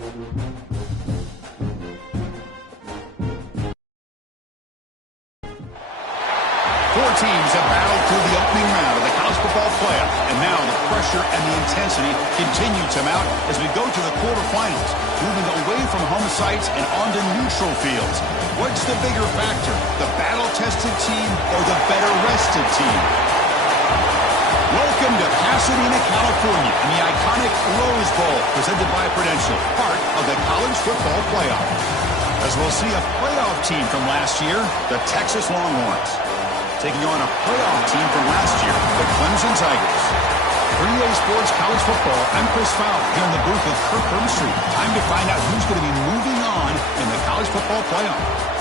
Four teams have battled through the opening round of the college football playoff, and now the pressure and the intensity continue to mount as we go to the quarterfinals, moving away from home sites and onto neutral fields. What's the bigger factor, the battle-tested team or the better-rested team? Welcome to Pasadena, California, and the iconic Rose Bowl, presented by Prudential, part of the college football playoff. As we'll see a playoff team from last year, the Texas Longhorns, taking on a playoff team from last year, the Clemson Tigers. For EA Sports College Football, I'm Chris Fowler here in the booth with Kirk Herbstreit. Time to find out who's going to be moving on in the college football playoff.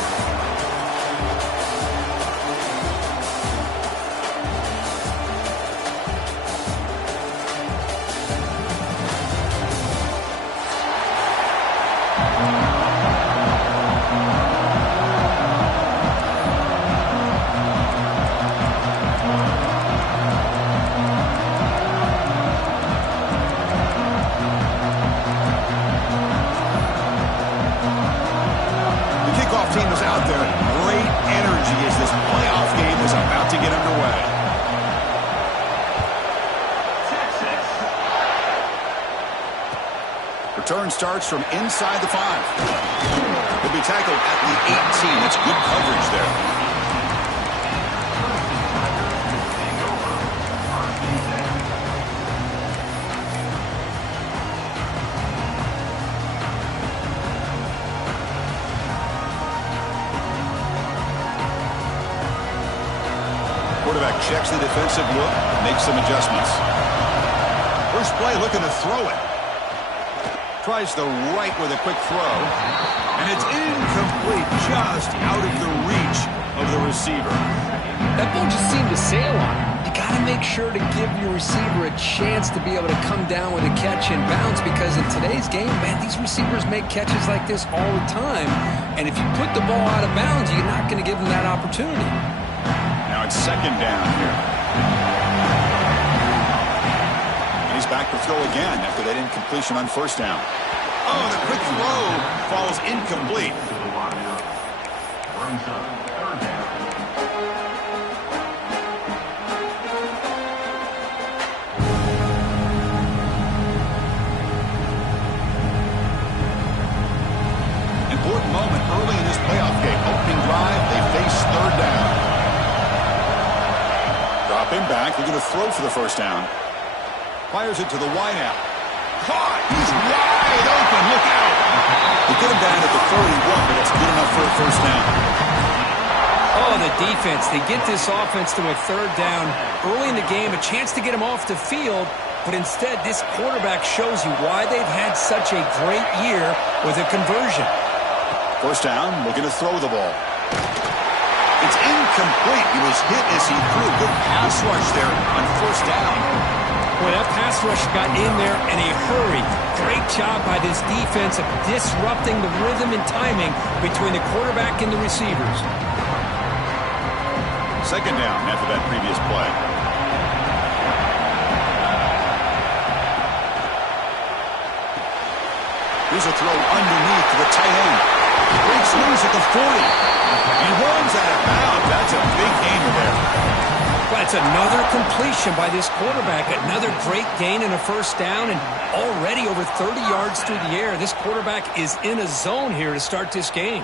Team is out there. Great energy as this playoff game is about to get underway. Return starts from inside the 5. He'll be tackled at the 18. That's good coverage there. Quarterback checks the defensive look, makes some adjustments. First play, looking to throw it. Tries the right with a quick throw. And it's incomplete, just out of the reach of the receiver. That ball just seemed to sail on him. You got to make sure to give your receiver a chance to be able to come down with a catch and bounce, because in today's game, man, these receivers make catches like this all the time. And if you put the ball out of bounds, you're not going to give them that opportunity. Now it's second down here. And he's back to throw again after that incompletion on first down. Oh, the quick throw falls incomplete. Important moment early in this playoff game. Opening drive, they face third down. Dropping back, they're going to throw for the first down. Fires it to the wideout. Caught! He's wide open, look out! They get him down at the 31, but it's good enough for a first down. Oh, the defense. They get this offense to a third down early in the game, a chance to get him off the field, but instead this quarterback shows you why they've had such a great year with a conversion. First down, looking to throw the ball. It's incomplete. He was hit as he threw. Good pass rush there on first down. Boy, that pass rush got in there in a hurry. Great job by this defense of disrupting the rhythm and timing between the quarterback and the receivers. Second down after that previous play. Here's a throw underneath to the tight end. Breaks loose at the 40. He runs out of bounds. That's a big gainer there. Well, it's another completion by this quarterback. Another great gain in a first down, and already over 30 yards through the air. This quarterback is in a zone here to start this game.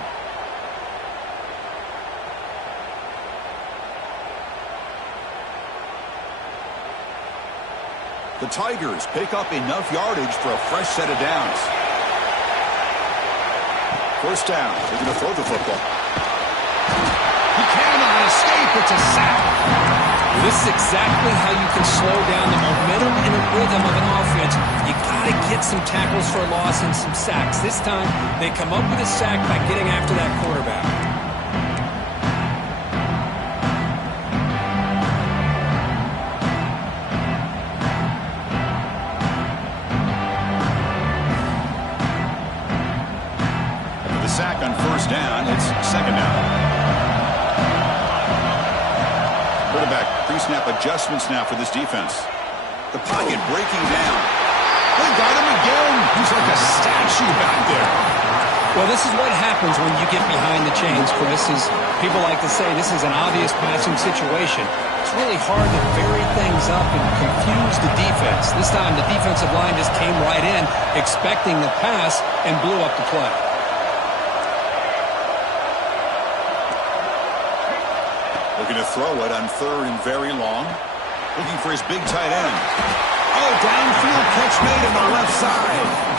The Tigers pick up enough yardage for a fresh set of downs. First down. They're going to throw the football. He cannot escape. It's a sack. This is exactly how you can slow down the momentum and the rhythm of an offense. You got to get some tackles for a loss and some sacks. This time, they come up with a sack by getting after that quarterback. After the sack on first down, it's second down. Quarterback pre-snap adjustments now for this defense. The pocket breaking down. They got him again. He's like a statue back Well, this is what happens when you get behind the chains, Chris. People like to say this is an obvious passing situation. It's really hard to vary things up and confuse the defense. This time, the defensive line just came right in, expecting the pass, and blew up the play. Looking to throw it on 3rd and very long. Looking for his big tight end. Oh, downfield catch made on the left side.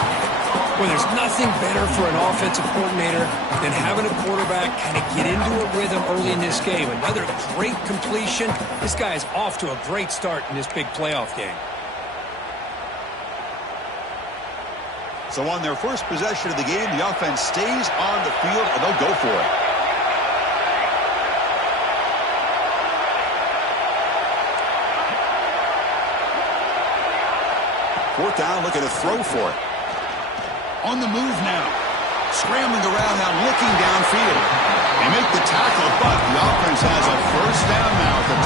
Well, there's nothing better for an offensive coordinator than having a quarterback kind of get into a rhythm early in this game. Another great completion. This guy is off to a great start in this big playoff game. So on their first possession of the game, the offense stays on the field, and they'll go for it. Fourth down, looking to throw for it. On the move now. Scrambling around now, looking downfield. They make the tackle, but the offense has a first down now at the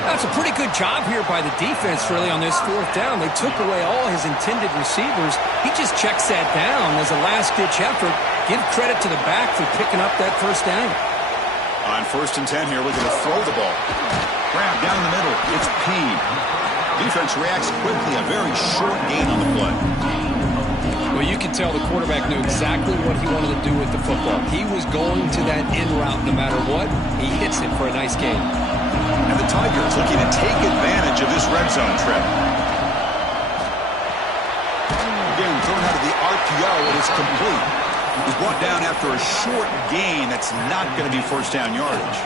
21. That's a pretty good job here by the defense, really, on this 4th down. They took away all his intended receivers. He just checks that down as a last-ditch effort. Give credit to the back for picking up that first down. On 1st and 10 here, looking to throw the ball. Grab down the middle. It's P. Defense reacts quickly. A very short gain on the play. Well, you can tell the quarterback knew exactly what he wanted to do with the football. He was going to that in route no matter what. He hits it for a nice gain. And the Tigers looking to take advantage of this red zone trip. Again, thrown out of the RPO, and it's complete. He's brought down after a short gain. That's not going to be first down yardage.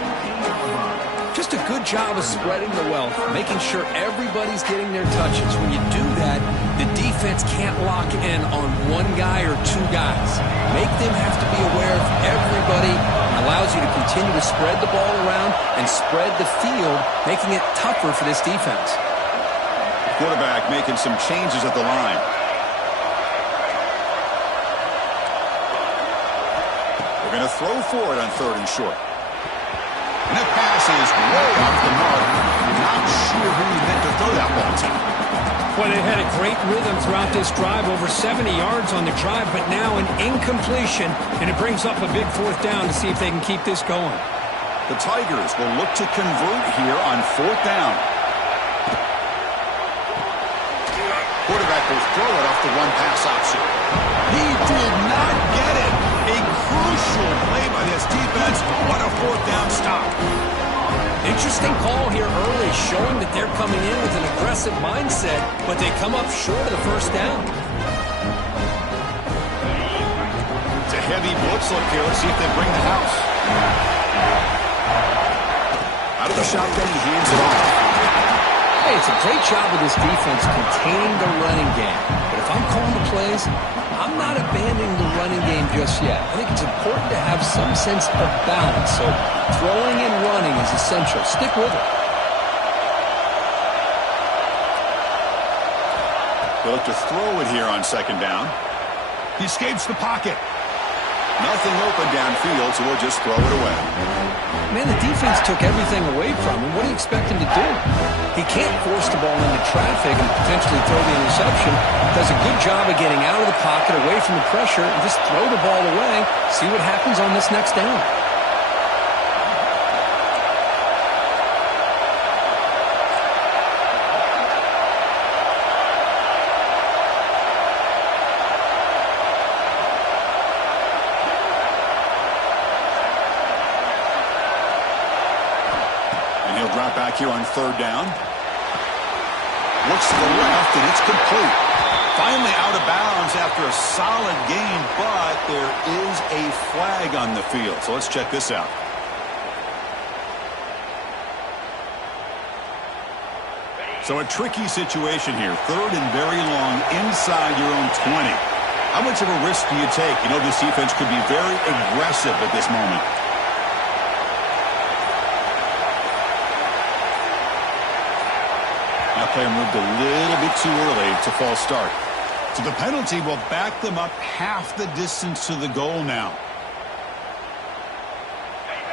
Just a good job of spreading the wealth, making sure everybody's getting their touches. When you do that, the defense can't lock in on one guy or two guys. Make them have to be aware of everybody. It allows you to continue to spread the ball around and spread the field, making it tougher for this defense. Quarterback making some changes at the line. They're going to throw for it on 3rd and short. And that pass is way off the mark. Not sure who he meant to throw that ball to. Well, they had a great rhythm throughout this drive, over 70 yards on the drive, but now an incompletion, and it brings up a big 4th down to see if they can keep this going. The Tigers will look to convert here on 4th down. Quarterback will throw it off the one-pass option. He did not get it. A crucial play by this defense. What a 4th down stop. Interesting call here early, showing that they're coming in with an aggressive mindset, but they come up short of the first down. It's a heavy blitz look here. Let's see if they bring the house. Out of the shotgun, he hands it off. Hey, it's a great job of this defense containing the running game. But if I'm calling the plays, I'm not abandoning the running game just yet. I think it's important to have some sense of balance. So throwing and running is essential. Stick with it. They'll look to throw it here on 2nd down. He escapes the pocket. Nothing open downfield, so we'll just throw it away. Man, the defense took everything away from him. What do you expect him to do? He can't force the ball into traffic and potentially throw the interception. Does a good job of getting out of the pocket, away from the pressure, and just throw the ball away. See what happens on this next down. Drop back here on 3rd down. Looks to the left, and it's complete. Finally out of bounds after a solid gain, but there is a flag on the field. So let's check this out. So a tricky situation here. 3rd and very long inside your own 20. How much of a risk do you take? You know this defense could be very aggressive at this moment. That player moved a little bit too early to false start. So the penalty will back them up half the distance to the goal now.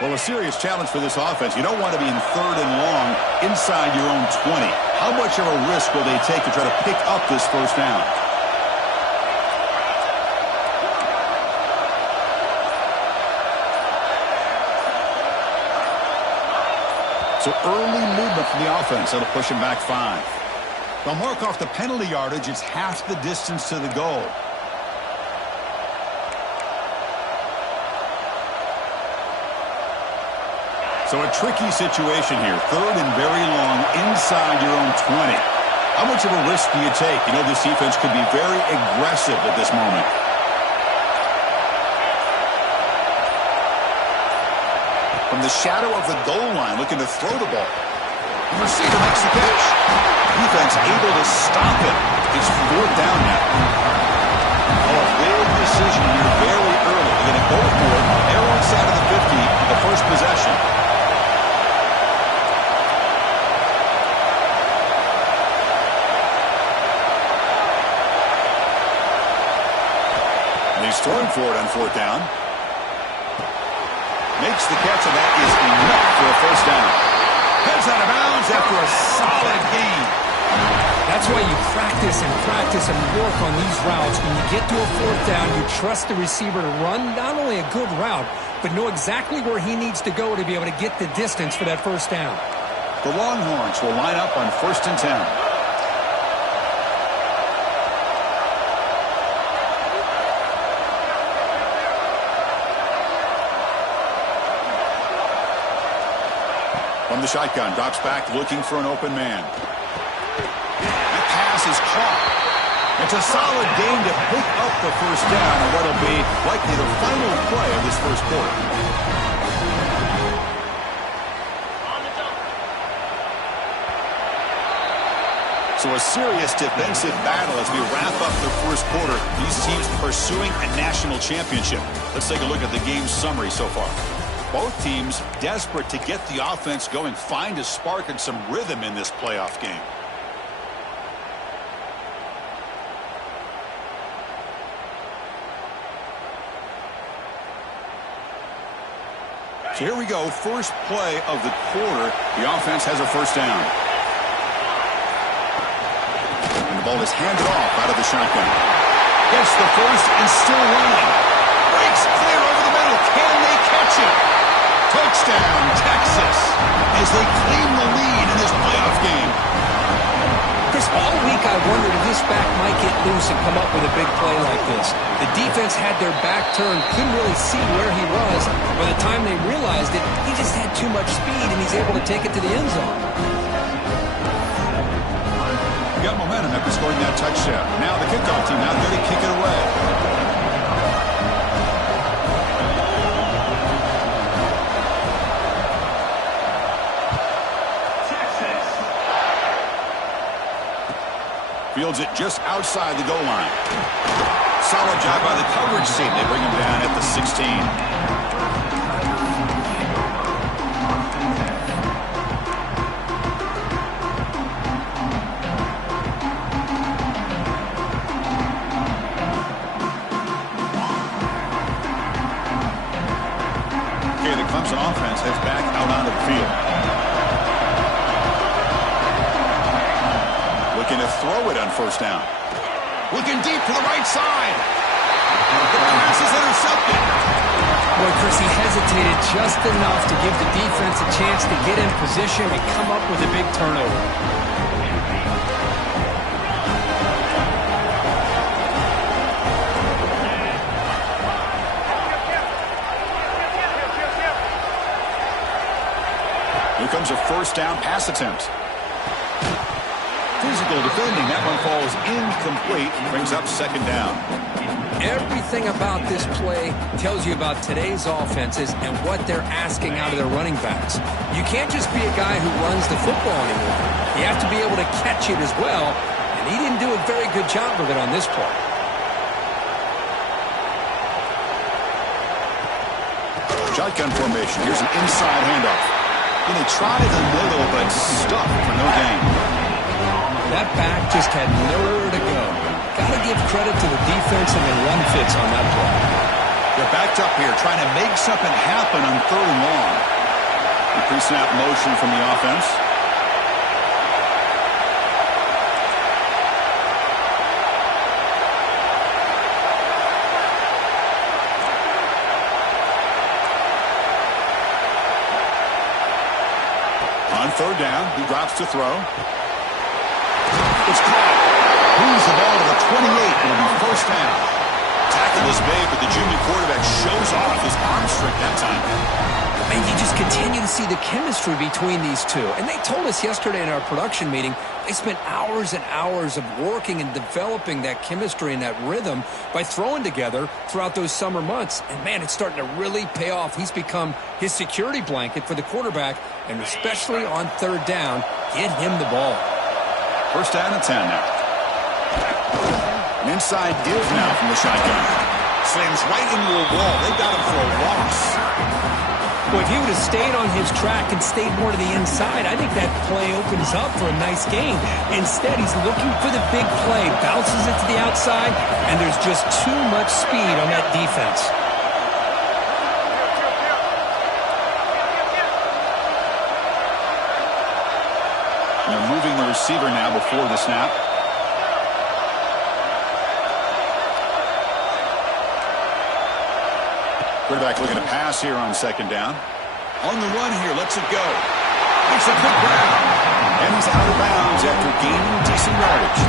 Well, a serious challenge for this offense. You don't want to be in 3rd and long inside your own 20. How much of a risk will they take to try to pick up this first down? So early movement from the offense. That'll push him back 5. They'll mark off the penalty yardage. It's half the distance to the goal. So a tricky situation here. 3rd and very long inside your own 20. How much of a risk do you take? You know, this defense could be very aggressive at this moment. From the shadow of the goal line, looking to throw the ball. The receiver makes the catch. Defense able to stop it. It's 4th down now. Oh, a big decision here very early. They're going to go for it. Arrow inside of the 50, the first possession. He's throwing for it on 4th down. Makes the catch, and that is enough for a first down. Heads out of bounds after a solid gain. That's why you practice and work on these routes. When you get to a 4th down, you trust the receiver to run not only a good route, but know exactly where he needs to go to be able to get the distance for that first down. The Longhorns will line up on 1st and 10. From the shotgun, drops back, looking for an open man. That pass is caught. It's a solid gain to pick up the first down on what will be likely the final play of this first quarter. So a serious defensive battle as we wrap up the first quarter. These teams pursuing a national championship. Let's take a look at the game summary so far. Both teams desperate to get the offense going, find a spark and some rhythm in this playoff game. So here we go, first play of the quarter. The offense has a first down. And the ball is handed off out of the shotgun. Gets the first and still running. Breaks clear over the middle. Can they catch it? Touchdown, Texas, as they claim the lead in this playoff game. Chris, all week I wondered if this back might get loose and come up with a big play like this. The defense had their back turned, couldn't really see where he was. By the time they realized it, he just had too much speed, and he's able to take it to the end zone. Got momentum after scoring that touchdown. Now the kickoff team out there to kick it away. Fields it just outside the goal line. Solid job by the coverage team. They bring him down at the 16. Okay, the Clemson offense heads back out onto the field. Looking to throw it on first down. Looking deep to the right side. The pass is intercepted. Boy, Chris, he hesitated just enough to give the defense a chance to get in position and come up with a big turnover. Here comes a first down pass attempt. Physical defending. That one falls incomplete and brings up second down. Everything about this play tells you about today's offenses and what they're asking out of their running backs. You can't just be a guy who runs the football anymore. You have to be able to catch it as well, and he didn't do a very good job of it on this play. Shotgun formation. Here's an inside handoff. And they tried the middle, but stuffed for no gain. That back just had nowhere to go. Got to give credit to the defense and the run fits on that play. They're backed up here, trying to make something happen on 3rd and long. The pre-snap motion from the offense. third down. He drops to throw. It's caught. Moves the ball to the 28. It'll be first down. Tackle is made, but the junior quarterback shows off his arm strength that time. And you just continue to see the chemistry between these two. And they told us yesterday in our production meeting, they spent hours and hours of working and developing that chemistry and that rhythm by throwing together throughout those summer months. And, man, it's starting to really pay off. He's become his security blanket for the quarterback, and especially on third down, get him the ball. First down and 10 now. An inside give now from the shotgun. Slams right into a wall. They got him for a loss. Well, if he would have stayed on his track and stayed more to the inside, I think that play opens up for a nice game. Instead, he's looking for the big play, bounces it to the outside, and there's just too much speed on that defense. They're moving the receiver now before the snap. Quarterback looking to pass here on second down. On the run here, lets it go. Makes a quick grab. And he's out of bounds after gaining decent yardage.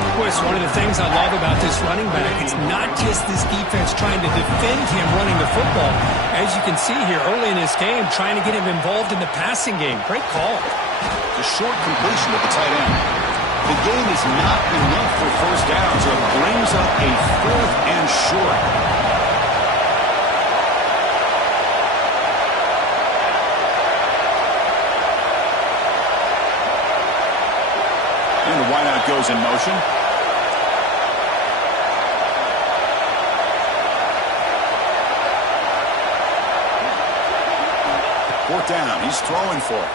Of course, one of the things I love about this running back, it's not just this defense trying to defend him running the football. As you can see here early in this game, trying to get him involved in the passing game. Great call. The short completion of the tight end. The game is not enough for first down, so it brings up a fourth and short. And the wideout goes in motion. Fourth down. He's throwing for it.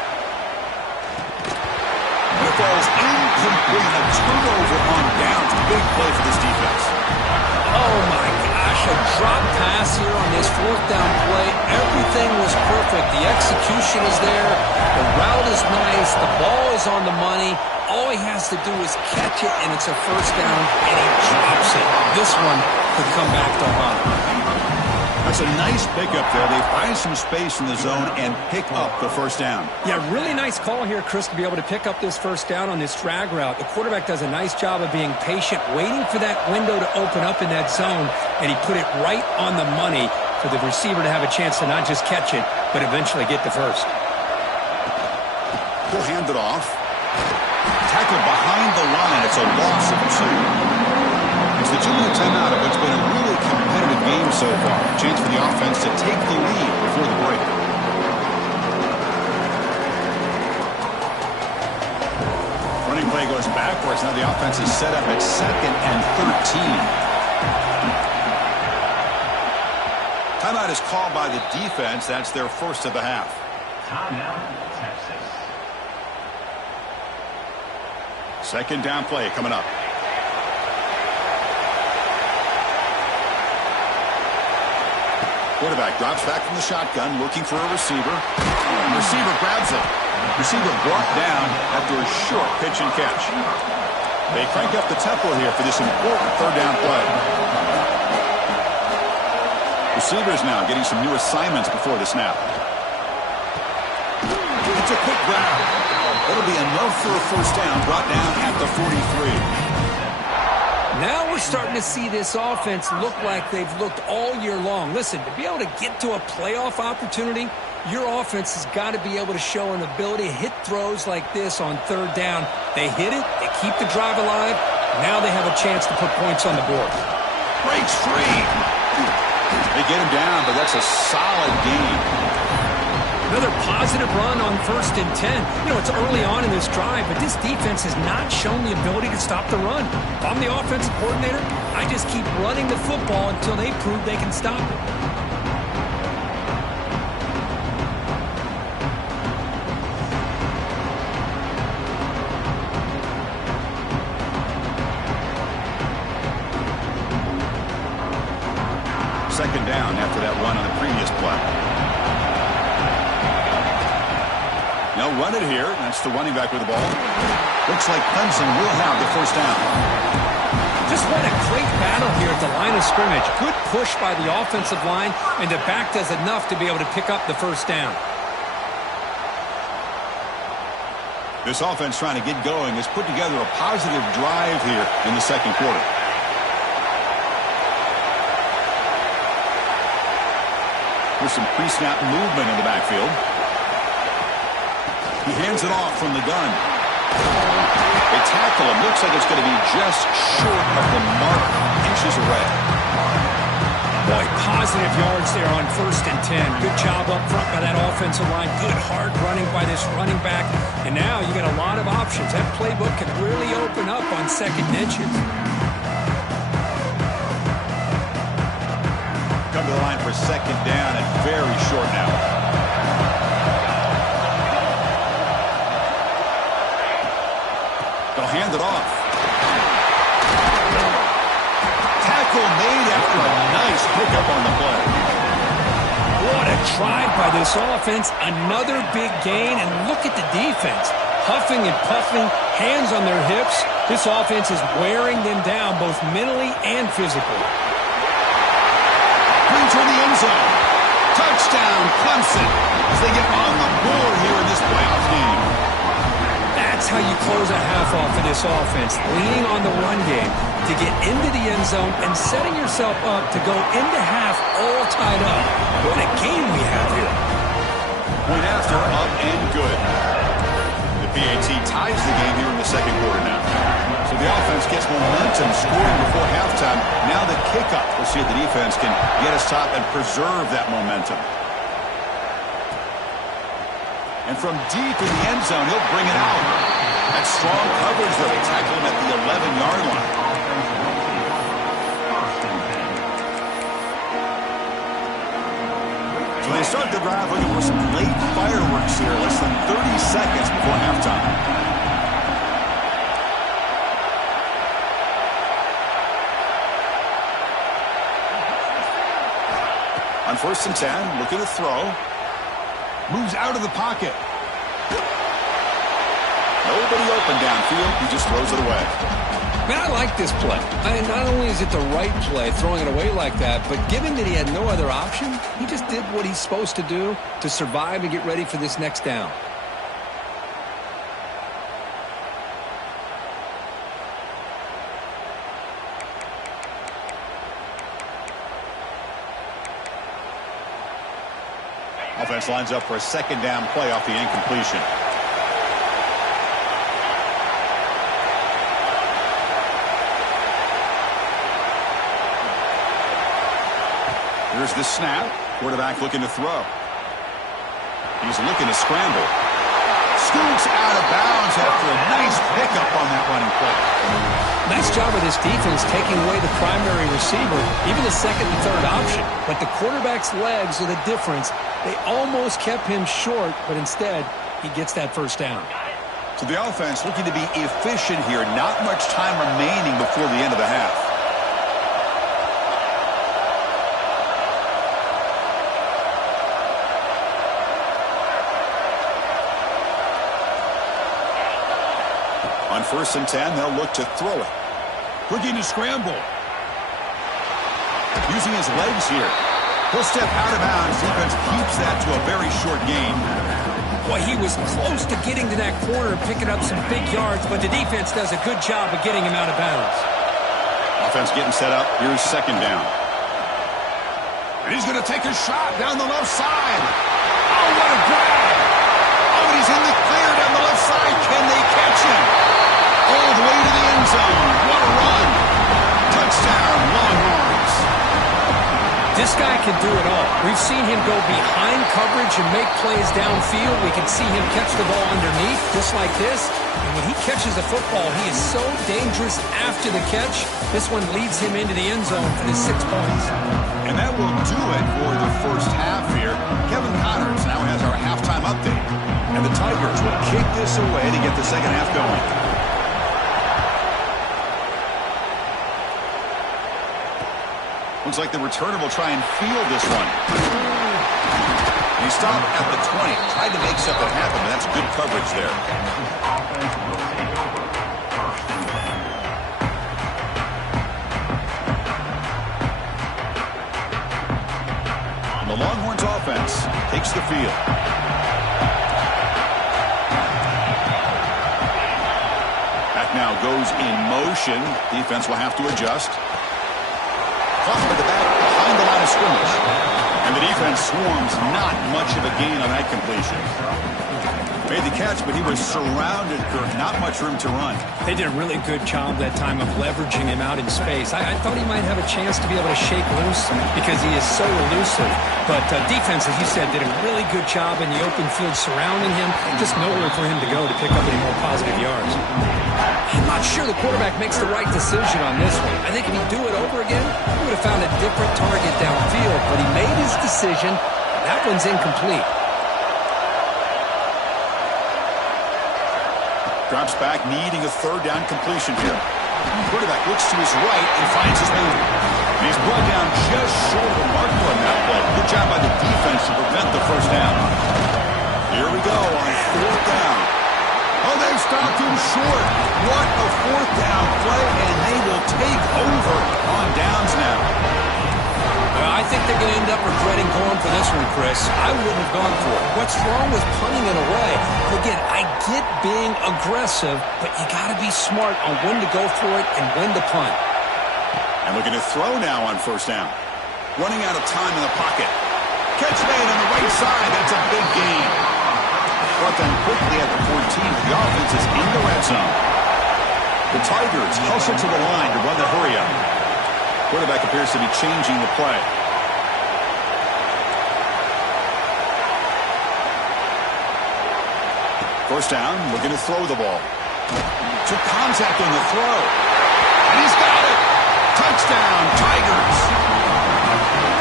The ball's incomplete. A turnover on downs. Big play for this defense. Oh, my gosh. A drop pass here on this fourth down play. Everything was perfect. The execution is there. The route is nice. The ball is on the money. All he has to do is catch it, and it's a first down, and he drops it. This one could come back to haunt. That's a nice pickup there. They find some space in the zone and pick up the first down. Yeah, really nice call here, Chris, to be able to pick up this first down on this drag route. The quarterback does a nice job of being patient, waiting for that window to open up in that zone, and he put it right on the money for the receiver to have a chance to not just catch it, but eventually get the first. He'll hand it off. Tackled behind the line. It's a loss of 2. It's the 2-minute timeout of what's been a really competitive game so far. A chance for the offense to take the lead before the break. Running play goes backwards. Now the offense is set up at 2nd and 13. Timeout is called by the defense. That's their first of the half. Timeout, Texas. Second down play coming up. Quarterback drops back from the shotgun, looking for a receiver. Receiver grabs it. Receiver brought down after a short pitch and catch. They crank up the tempo here for this important third down play. Receivers now getting some new assignments before the snap. It's a quick grab. That'll be enough for a first down, brought down at the 43. Now we're starting to see this offense look like they've looked all year long. Listen, to be able to get to a playoff opportunity, your offense has got to be able to show an ability to hit throws like this on third down. They hit it, they keep the drive alive. Now they have a chance to put points on the board. Breaks free. They get him down, but that's a solid game. Another positive run on 1st and 10. You know, it's early on in this drive, but this defense has not shown the ability to stop the run. If I'm the offensive coordinator, I just keep running the football until they prove they can stop it. Second down after that run on the previous play. They'll run it here. That's the running back with the ball. Looks like Clemson will have the first down. Just what a great battle here at the line of scrimmage. Good push by the offensive line, and the back does enough to be able to pick up the first down. This offense trying to get going has put together a positive drive here in the second quarter. With some pre-snap movement in the backfield. He hands it off from the gun. They tackle him. Looks like it's going to be just short of the mark, inches away. Boy, positive yards there on 1st and 10. Good job up front by that offensive line. Good hard running by this running back. And now you got a lot of options. That playbook can really open up on 2nd and inches. Come to the line for 2nd down and very short now. They'll hand it off. Tackle made after a nice pickup on the play. What a drive by this offense. Another big gain, and look at the defense. Huffing and puffing, hands on their hips. This offense is wearing them down both mentally and physically. Brings her in the end zone. Touchdown, Clemson, as they get on the board here in this playoff game. That's how you close a half off of this offense, leaning on the run game to get into the end zone and setting yourself up to go into half all tied up. What a game we have here. Point after, up and good. The PAT ties the game here in the second quarter now. So the offense gets momentum scoring before halftime. Now the kickoff. We'll see if the defense can get a stop and preserve that momentum. And from deep in the end zone, he'll bring it out. That strong coverage, though. They tackle him at the 11-yard line. So they start the drive looking for some late fireworks here. Less than 30 seconds before halftime. On 1st and 10, looking to throw. Moves out of the pocket. Nobody open downfield. He just throws it away. Man, I like this play. Not only is it the right play, throwing it away like that, but given that he had no other option, he just did what he's supposed to do to survive and get ready for this next down. Offense lines up for a 2nd down play off the incompletion. Here's the snap. Quarterback looking to throw. He's looking to scramble. Scoots out of bounds after a nice pickup on that running play. Nice job of this defense taking away the primary receiver, even the 2nd and 3rd option. But the quarterback's legs are the difference. They almost kept him short, but instead, he gets that 1st down. So the offense looking to be efficient here. Not much time remaining before the end of the half. On 1st and 10, they'll look to throw it. Looking to scramble. Using his legs here. He'll step out of bounds. Defense keeps that to a very short gain. Boy, he was close to getting to that corner and picking up some big yards, but the defense does a good job of getting him out of bounds. Offense getting set up. Here's 2nd down. And he's going to take a shot down the left side. Oh, what a grab. Oh, and he's in the clear down the left side. Can they catch him? All the way to the end zone. What a run. Touchdown, Longhorns. This guy can do it all. We've seen him go behind coverage and make plays downfield. We can see him catch the ball underneath, just like this. And when he catches the football, he is so dangerous after the catch. This one leads him into the end zone for the 6 points. And that will do it for the first half here. Kevin Connors now has our halftime update. And the Tigers will kick this away to get the second half going. Looks like the returner will try and field this one. He stopped at the 20. Tried to make something happen, but that's good coverage there. And the Longhorns offense takes the field. now goes in motion. Defense will have to adjust. Caught at the back behind the line of scrimmage. And the defense swarms, not much of a gain on that completion. Made the catch, but he was surrounded, Kirk. Not much room to run. They did a really good job that time of leveraging him out in space. I thought he might have a chance to be able to shake loose because he is so elusive. But defense, as you said, did a really good job in the open field surrounding him. Just nowhere for him to go to pick up any more positive yards. I'm not sure the quarterback makes the right decision on this one. I think if he'd do it over again, he would have found a different target downfield. But he made his decision. That one's incomplete. Drops back, needing a third down completion here. Quarterback looks to his right and finds his man. And he's brought down just short of the marker on that play. Good job by the defense to prevent the first down. Here we go on fourth down. Oh, they stopped him short. What a fourth down play, and they will take over on downs now. I think they're going to end up regretting going for this one, Chris. I wouldn't have gone for it. What's wrong with punting it away? Again, I get being aggressive, but you got to be smart on when to go for it and when to punt. And looking to throw now on first down. Running out of time in the pocket. Catch made on the right side. That's a big gain. Brought down quickly at the 14th. The offense is in the red zone. The Tigers hustle to the line to run the hurry up. Quarterback appears to be changing the play. First down, looking to throw the ball. Took contact on the throw. And he's got it. Touchdown, Tigers.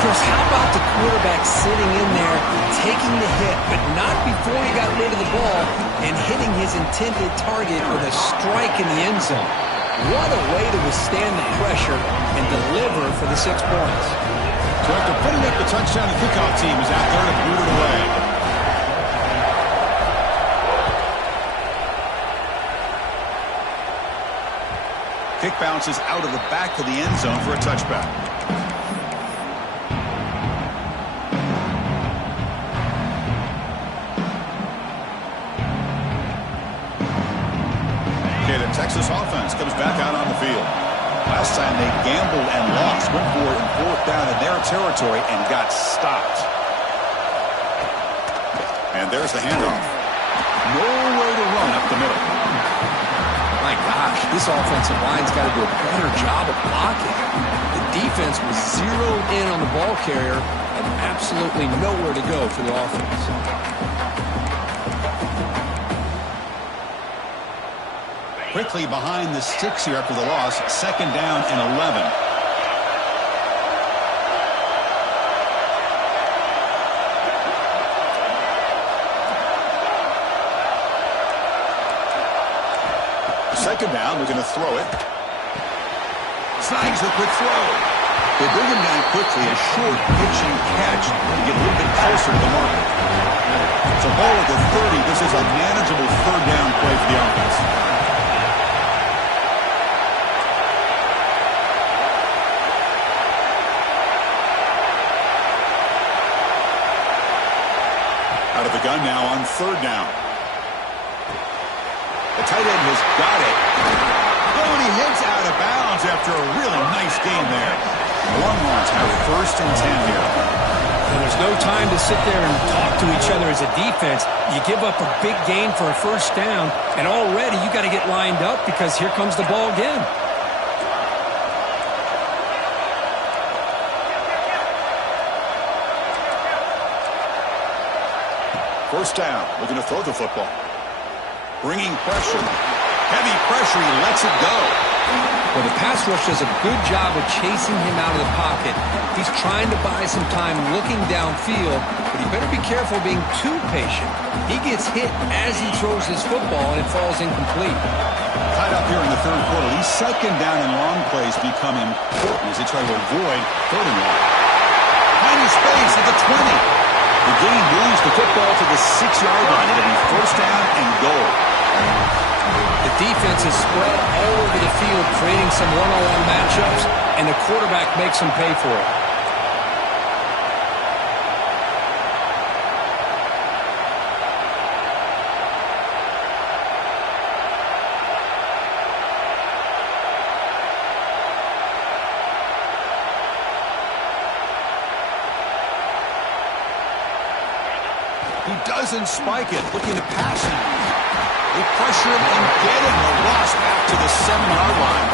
Chris, how about the quarterback sitting in there, taking the hit, but not before he got rid of the ball and hitting his intended target with a strike in the end zone? What a way to withstand the pressure and deliver for the 6 points. So after putting up the touchdown, the kickoff team is out there to boot it away. Kick bounces out of the back of the end zone for a touchback. The Texas offense comes back out on the field. Last time they gambled and lost, went for it in fourth down in their territory and got stopped. And there's the handoff. Nowhere to run up the middle. My gosh, this offensive line's got to do a better job of blocking. The defense was zeroed in on the ball carrier and absolutely nowhere to go for the offense. Quickly behind the sticks here after the loss. Second down and 11. Second down, we're going to throw it. Snags the quick throw. They bring him down quickly, a short pitching catch to get a little bit closer to the mark. It's a ball at the 30. This is a manageable third down play for the offense. Out of the gun now on third down. The tight end has got it. Oh, and he hits out of bounds after a really nice game there. Longhorns have first and 10 here. And there's no time to sit there and talk to each other as a defense. You give up a big gain for a first down, and already you got to get lined up because here comes the ball again. First down, looking to throw the football. Bringing pressure. Heavy pressure, he lets it go. Well, the pass rush does a good job of chasing him out of the pocket. He's trying to buy some time looking downfield, but he better be careful being too patient. He gets hit as he throws his football, and it falls incomplete. Tied up here in the third quarter. These second down and long plays become important as they try to avoid third and long. Tiny space at the 20. The game moves the football to the 6-yard line. It'll be first down and goal. The defense is spread all over the field, creating some one-on-one matchups, and the quarterback makes them pay for it. He doesn't spike it. Looking to pass it. They pressure him and get him. A loss back to the 7-yard line.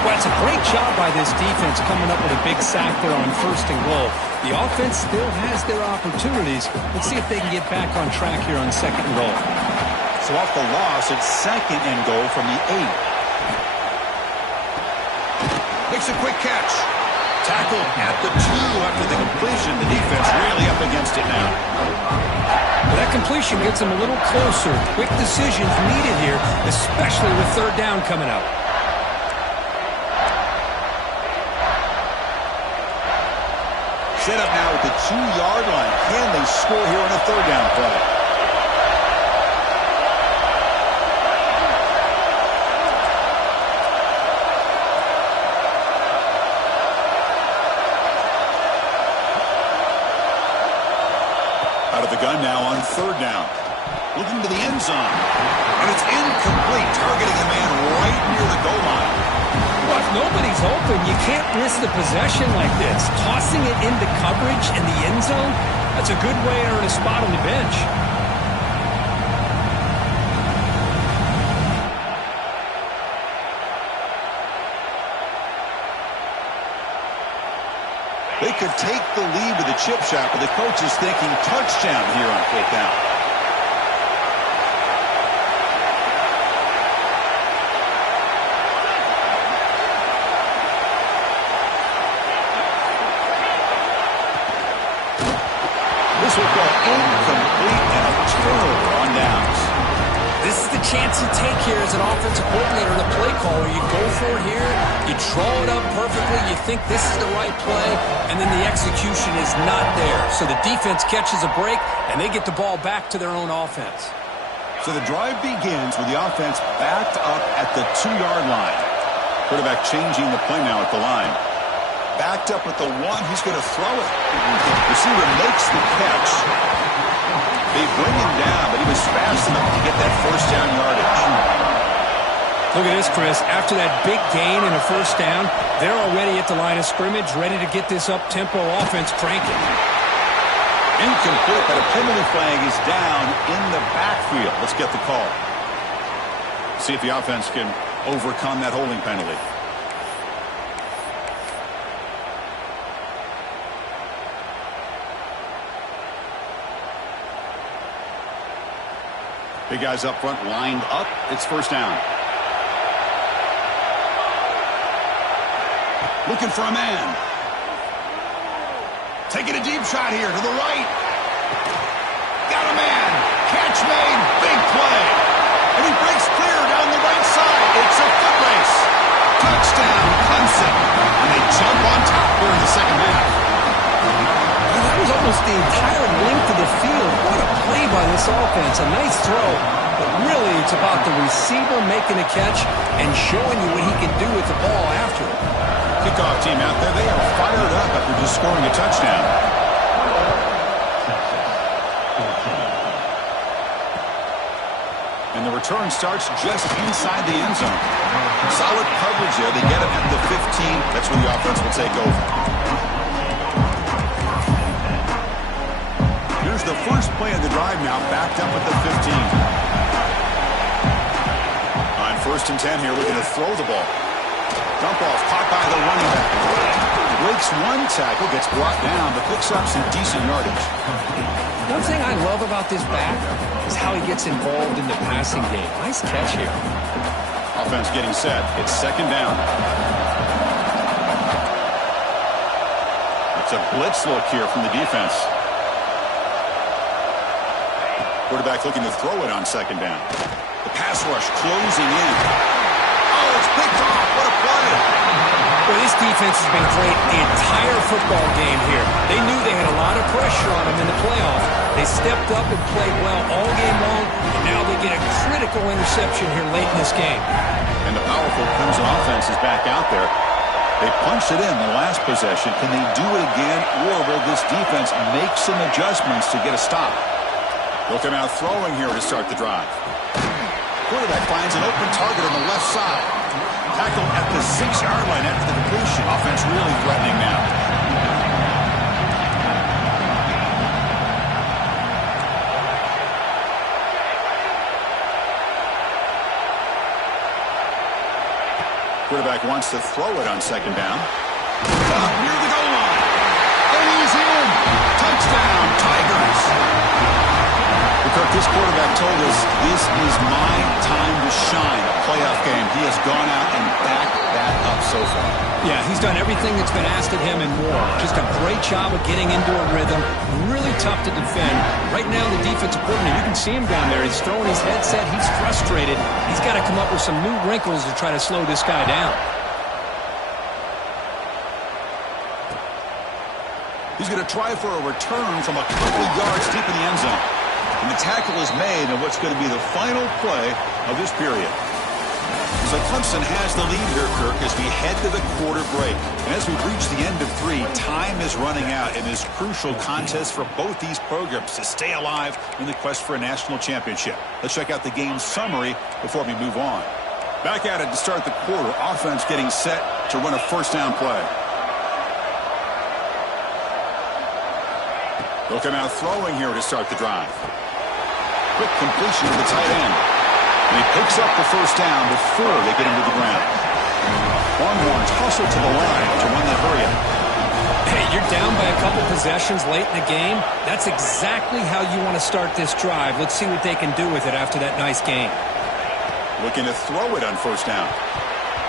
Well, it's a great job by this defense coming up with a big sack there on 1st and goal. The offense still has their opportunities. Let's see if they can get back on track here on 2nd and goal. So off the loss, it's 2nd and goal from the 8. Makes a quick catch. Tackled at the 2 after the completion. The defense really up against it now. Well, that completion gets them a little closer. Quick decisions needed here, especially with 3rd down coming up. Set up now at the 2-yard line. Can they score here on a 3rd down play? Out of the gun now on 3rd down. Looking to the end zone. And it's incomplete, targeting a man right near the goal line. Well, if nobody's open, you can't risk the possession like this. Tossing it into coverage in the end zone, that's a good way to earn a spot on the bench. They could take the lead with a chip shot, but the coach is thinking touchdown here on 4th down. This will go incomplete and a turnover on downs. This is the chance you take here as an offensive coordinator and a play caller. You go for it here, you draw it up perfectly, you think this is the right play, and then the execution is not there. So the defense catches a break, and they get the ball back to their own offense. So the drive begins with the offense backed up at the 2-yard line. Quarterback changing the play now at the line. Backed up at the 1, he's going to throw it. Receiver makes the catch. They bring him down, but he was fast enough to get that 1st down yardage. Look at this, Chris. After that big gain and a 1st down, they're already at the line of scrimmage, ready to get this up-tempo offense cranking. Incomplete, but a penalty flag is down in the backfield. Let's get the call. See if the offense can overcome that holding penalty. Big guys up front lined up. It's 1st down. Looking for a man. Taking a deep shot here to the right. Got a man. Catch made. Big play. And he breaks clear down the right side. It's a foot race. Touchdown, Clemson. And they jump on top here in the 2nd half. That was almost the entire length of the field. What a play by this offense. A nice throw, but really it's about the receiver making a catch and showing you what he can do with the ball after it. Kickoff team out there, they are fired up after just scoring a touchdown. And the return starts just inside the end zone. Solid coverage there. They get it at the 15. That's where the offense will take over. Here's the first play of the drive now, backed up at the 15. On 1st and 10 here, looking to throw the ball. Dump off, caught by the running back. Breaks 1 tackle, gets brought down, but picks up some decent yardage. One thing I love about this back is how he gets involved in the passing game. Nice catch here. Offense getting set. It's 2nd down. It's a blitz look here from the defense. Quarterback looking to throw it on 2nd down. The pass rush closing in. Oh, it's picked off. What a play. Well, this defense has been great the entire football game here. They knew they had a lot of pressure on them in the playoffs. They stepped up and played well all game long, and now they get a critical interception here late in this game. And the powerful Clemson offense is back out there. They punched it in the last possession. Can they do it again, or will this defense make some adjustments to get a stop? Looking out throwing here to start the drive. Quarterback finds an open target on the left side. Tackled at the 6-yard line after the completion. Offense really threatening now. wants to throw it on second down. Near the goal line. And he's in. Touchdown, Tigers. Kirk, this quarterback told us this is my time to shine. A playoff game. He has gone out and backed that up so far. Yeah, he's done everything that's been asked of him and more. Just a great job of getting into a rhythm. Really tough to defend. Right now, the defensive coordinator, you can see him down there. He's throwing his headset. He's frustrated. He's got to come up with some new wrinkles to try to slow this guy down. He's going to try for a return from a couple of yards deep in the end zone. And the tackle is made on what's going to be the final play of this period. So Clemson has the lead here, Kirk, as we head to the quarter break. And as we reach the end of 3, time is running out in this crucial contest for both these programs to stay alive in the quest for a national championship. Let's check out the game summary before we move on. Back at it to start the quarter. Offense getting set to run a first down play. They'll come out throwing here to start the drive. Quick completion to the tight end. And he picks up the first down before they get him to the ground. Longhorns hustle to the line to run the hurry up. Hey, you're down by a couple possessions late in the game. That's exactly how you want to start this drive. Let's see what they can do with it after that nice game. Looking to throw it on first down.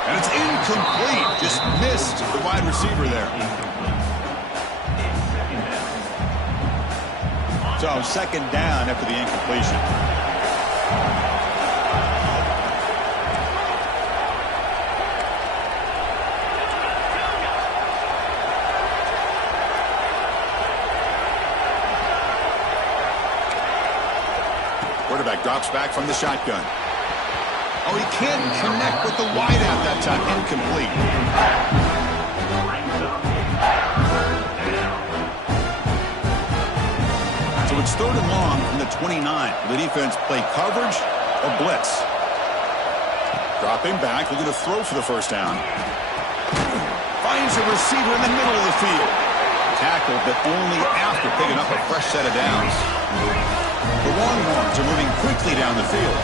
And it's incomplete. Just missed the wide receiver there. So second down after the incompletion. Quarterback drops back from the shotgun. Oh, he can't connect with the wideout that time. Incomplete. So it's third and long from the 29. The defense play coverage or blitz. Dropping back, looking to throw for the first down. Finds a receiver in the middle of the field. Tackle, but only after picking up a fresh set of downs. The Longhorns are moving quickly down the field.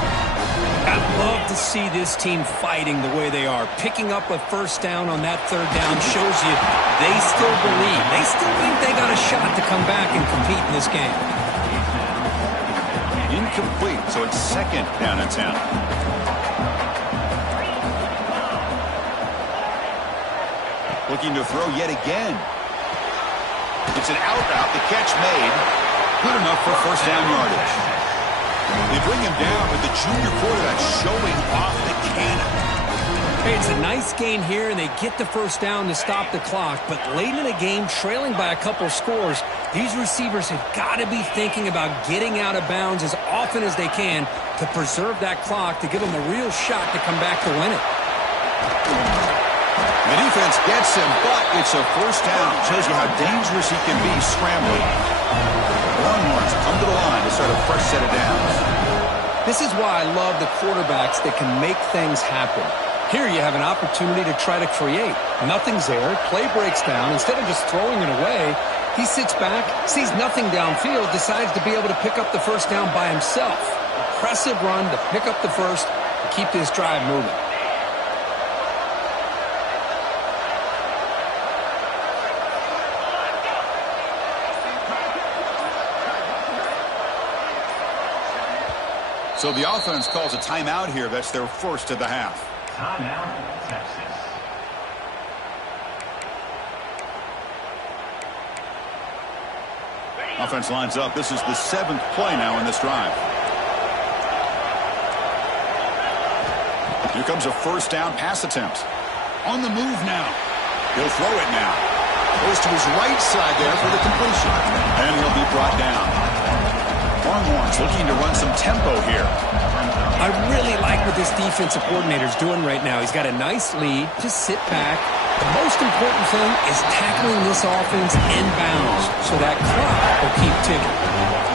I'd love to see this team fighting the way they are. Picking up a first down on that third down shows you they still believe. They still think they got a shot to come back and compete in this game. Incomplete, so it's second down and 10. Looking to throw yet again. It's an out route, the catch made. Good enough for first down yardage. They bring him down with the junior quarterback showing off the cannon. Hey, it's a nice game here, and they get the first down to stop the clock. But late in the game, trailing by a couple scores, these receivers have got to be thinking about getting out of bounds as often as they can to preserve that clock, to give them a real shot to come back to win it. The defense gets him, but it's a first down. Shows you how dangerous he can be scrambling. Longhorns come to the line to start a fresh set of downs. This is why I love the quarterbacks that can make things happen. Here you have an opportunity to try to create. Nothing's there. Play breaks down. Instead of just throwing it away, he sits back, sees nothing downfield, decides to be able to pick up the first down by himself. Impressive run to pick up the first and keep this drive moving. So the offense calls a timeout here. That's their first of the half. Timeout, Texas. Offense lines up. This is the 7th play now in this drive. Here comes a first down pass attempt. On the move now. He'll throw it now. Goes to his right side there for the completion. And he'll be brought down. Longhorns looking to run some tempo here. I really like what this defensive coordinator's doing right now. He's got a nice lead. Just sit back. The most important thing is tackling this offense inbounds so that clock will keep ticking.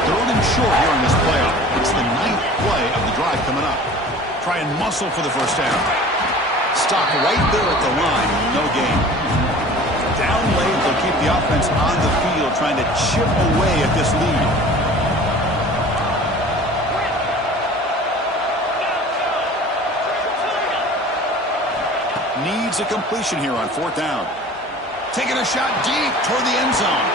Third and short here in this playoff. It's the 9th play of the drive coming up. Try and muscle for the first down. Stop right there at the line. No gain. Down late, they'll keep the offense on the field trying to chip away at this lead. needs a completion here on 4th down. Taking a shot deep toward the end zone.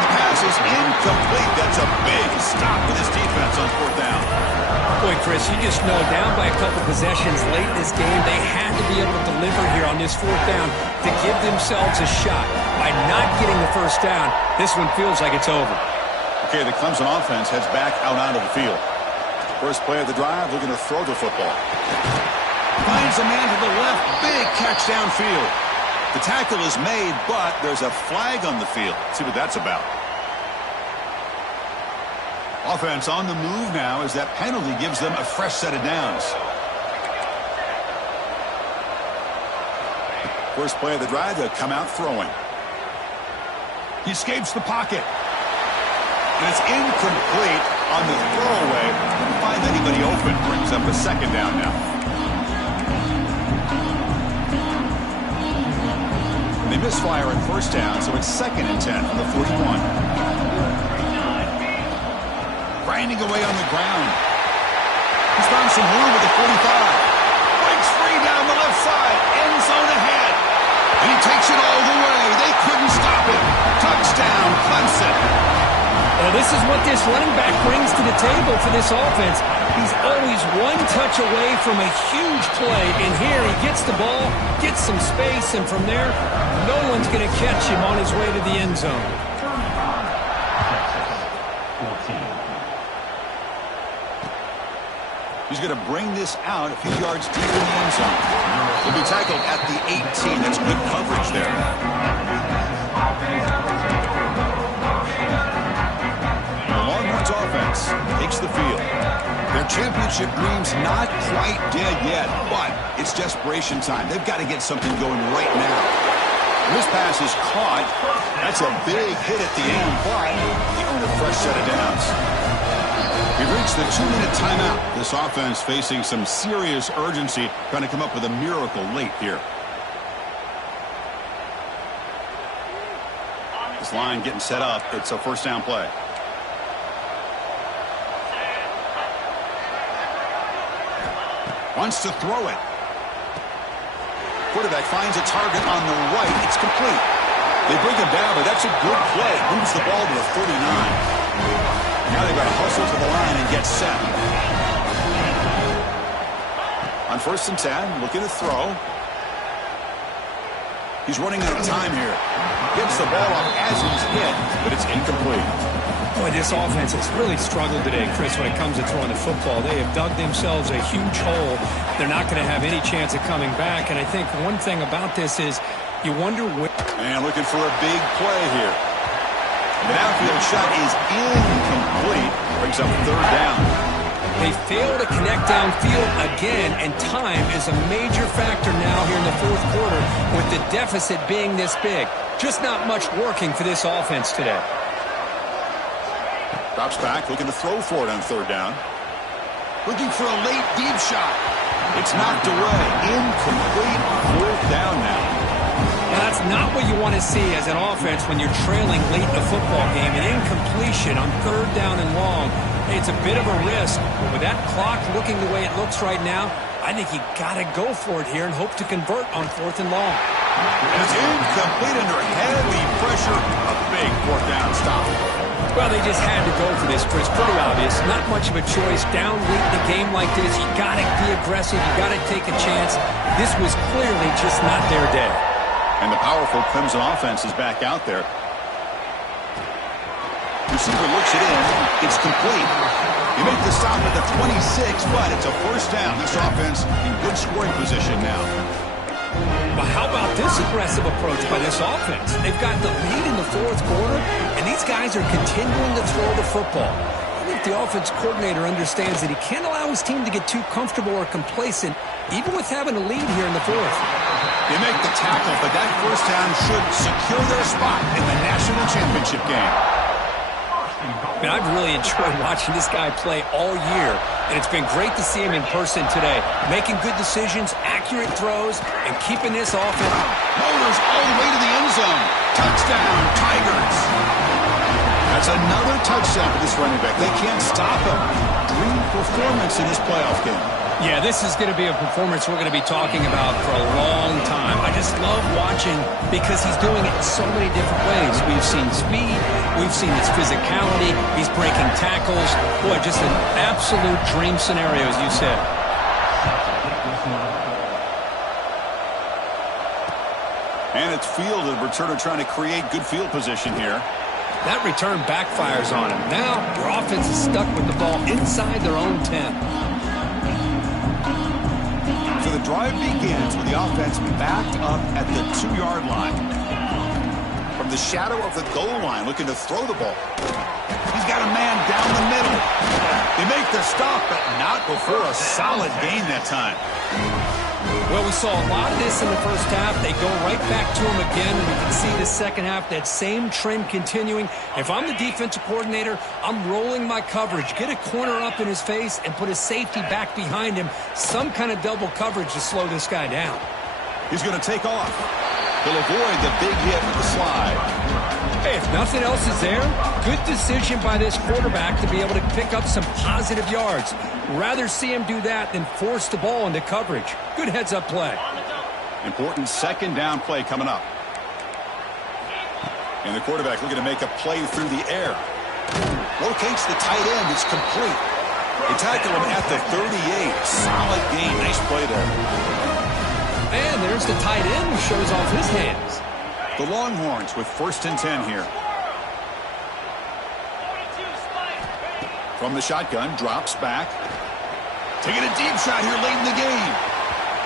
The pass is incomplete. That's a big stop for this defense on 4th down. Boy, Chris, you just know down by a couple possessions late in this game, they had to be able to deliver here on this 4th down to give themselves a shot. By not getting the first down, this one feels like it's over. Okay, the Clemson offense heads back out onto the field. First play of the drive, looking to throw the football. Finds a man to the left, big catch downfield. The tackle is made, but there's a flag on the field. Let's see what that's about. Offense on the move now as that penalty gives them a fresh set of downs. First play of the drive, they'll come out throwing. He escapes the pocket. And it's incomplete on the throwaway. Couldn't find anybody open. Brings up a second down now. They misfire on first down, so it's 2nd and 10 from the 41. Grinding away on the ground. He's found some room with the 45. Breaks free down the left side. End zone ahead. And he takes it all the way. They couldn't stop him. Touchdown, Clemson. Well, this is what this running back brings to the table for this offense. He's always one touch away from a huge play. And here he gets the ball, gets some space, and from there, no one's going to catch him on his way to the end zone. He's going to bring this out a few yards deep in the end zone. He'll be tackled at the 18. That's good coverage there. The Longhorns offense takes the field. Their championship dream's not quite dead yet, but it's desperation time. They've got to get something going right now. This pass is caught. That's a big hit at the end, but they earn a fresh set of downs. We reached the 2-minute timeout. This offense facing some serious urgency, trying to come up with a miracle late here. This line getting set up. It's a first down play. Wants to throw it. Quarterback finds a target on the right. It's complete. They bring him down, but that's a good play. Moves the ball to the 39. Now they've got to hustle to the line and get set. On 1st and 10, looking to throw. He's running out of time here. Gets the ball off as he's hit, but it's incomplete. Boy, this offense has really struggled today, Chris, when it comes to throwing the football. They have dug themselves a huge hole. They're not going to have any chance of coming back. And I think one thing about this is you wonder where... And looking for a big play here. The downfield shot is incomplete. Brings up 3rd down. They fail to connect downfield again, and time is a major factor now here in the 4th quarter with the deficit being this big. Just not much working for this offense today. Drops back, looking to throw for it on 3rd down. Looking for a late deep shot. It's knocked away. Incomplete. 4th down now. Now, that's not what you want to see as an offense when you're trailing late in a football game. An incompletion on 3rd down and long. Hey, it's a bit of a risk, but with that clock looking the way it looks right now, I think you got to go for it here and hope to convert on 4th and long. And it's incomplete under heavy pressure. A big 4th down stop. Well, they just had to go for this, Chris. Pretty obvious. Not much of a choice. Down late in a game like this, you got to be aggressive. You got to take a chance. This was clearly just not their day. And the powerful Clemson offense is back out there. Receiver looks it in. It's complete. You make the stop at the 26, but it's a first down. This offense in good scoring position now. Well, how about this aggressive approach by this offense? They've got the lead in the 4th quarter, and these guys are continuing to throw the football. I think the offense coordinator understands that he can't allow his team to get too comfortable or complacent, even with having a lead here in the 4th. They make the tackle, but that first down should secure their spot in the national championship game. I mean, I've really enjoyed watching this guy play all year, and it's been great to see him in person today, making good decisions, accurate throws, and keeping this offense. Motors all the way to the end zone. Touchdown, Tigers. That's another touchdown for this running back. They can't stop him. Dream performance in this playoff game. Yeah, this is going to be a performance we're going to be talking about for a long time. I just love watching because he's doing it in so many different ways. We've seen speed. We've seen his physicality. He's breaking tackles. Boy, just an absolute dream scenario, as you said. And it's fielded. Returner trying to create good field position here. That return backfires on him. Now your offense is stuck with the ball inside their own 10. So the drive begins with the offense backed up at the 2-yard line. From the shadow of the goal line, looking to throw the ball. He's got a man down the middle. They make the stop, but not before a solid gain that time. Well, we saw a lot of this in the first half. They go right back to him again, and you can see the second half, that same trend continuing. If I'm the defensive coordinator, I'm rolling my coverage. Get a corner up in his face and put a safety back behind him. Some kind of double coverage to slow this guy down. He's going to take off. He'll avoid the big hit with the slide. Hey, if nothing else is there, good decision by this quarterback to be able to pick up some positive yards. Rather see him do that than force the ball into coverage. Good heads-up play. Important second down play coming up. And the quarterback looking to make a play through the air. Locates the tight end. It's complete. They tackle him at the 38. Solid gain. Nice play there. And there's the tight end who shows off his hands. The Longhorns with 1st and 10 here. From the shotgun, drops back. Taking a deep shot here late in the game.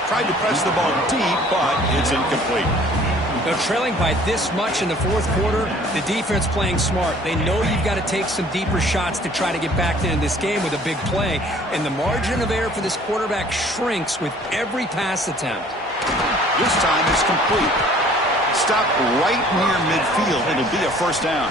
Tried to press the ball deep, but it's incomplete. Now, trailing by this much in the fourth quarter, the defense playing smart. They know you've got to take some deeper shots to try to get back into this game with a big play. And the margin of error for this quarterback shrinks with every pass attempt. This time it's complete. Stopped right near midfield. It'll be a first down.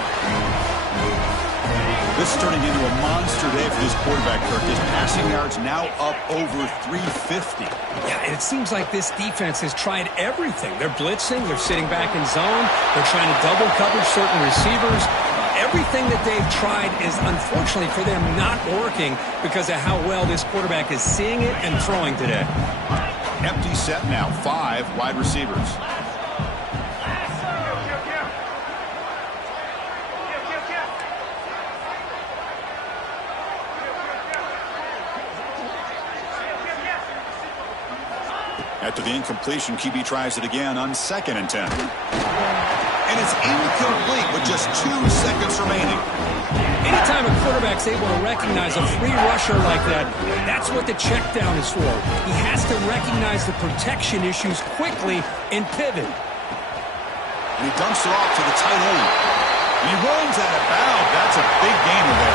This is turning into a monster day for this quarterback, Kirk. His passing yards now up over 350. Yeah, and it seems like this defense has tried everything. They're blitzing. They're sitting back in zone. They're trying to double coverage certain receivers. Everything that they've tried is, unfortunately for them, not working because of how well this quarterback is seeing it and throwing today. Empty set now. 5 wide receivers. After the incompletion, QB tries it again on 2nd and 10. And it's incomplete with just 2 seconds remaining. Anytime a quarterback's able to recognize a free rusher like that, that's what the check down is for. He has to recognize the protection issues quickly and pivot. And he dumps it off to the tight end. And he runs out of bounds. That's a big gainer there.